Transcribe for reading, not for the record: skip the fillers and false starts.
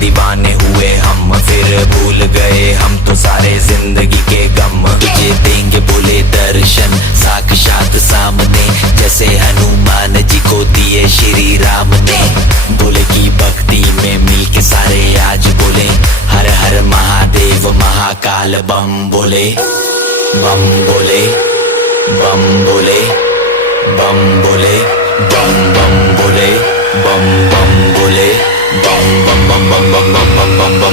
दीवाने हुए हम, फिर भूल गए हम तो सारे जिंदगी के गम। तुझे देंगे बोले दर्शन साक्षात सामने, जैसे हनुमान जी को दिए श्री राम ने। बोले की भक्ति में मिलके सारे आज बोले, हर हर महादेव महाकाल बम बोले। बम बोले, बम बोले, बम बोले, बम बम बोले, बम बम बोले, बम बम बम बम बम बम बम बम।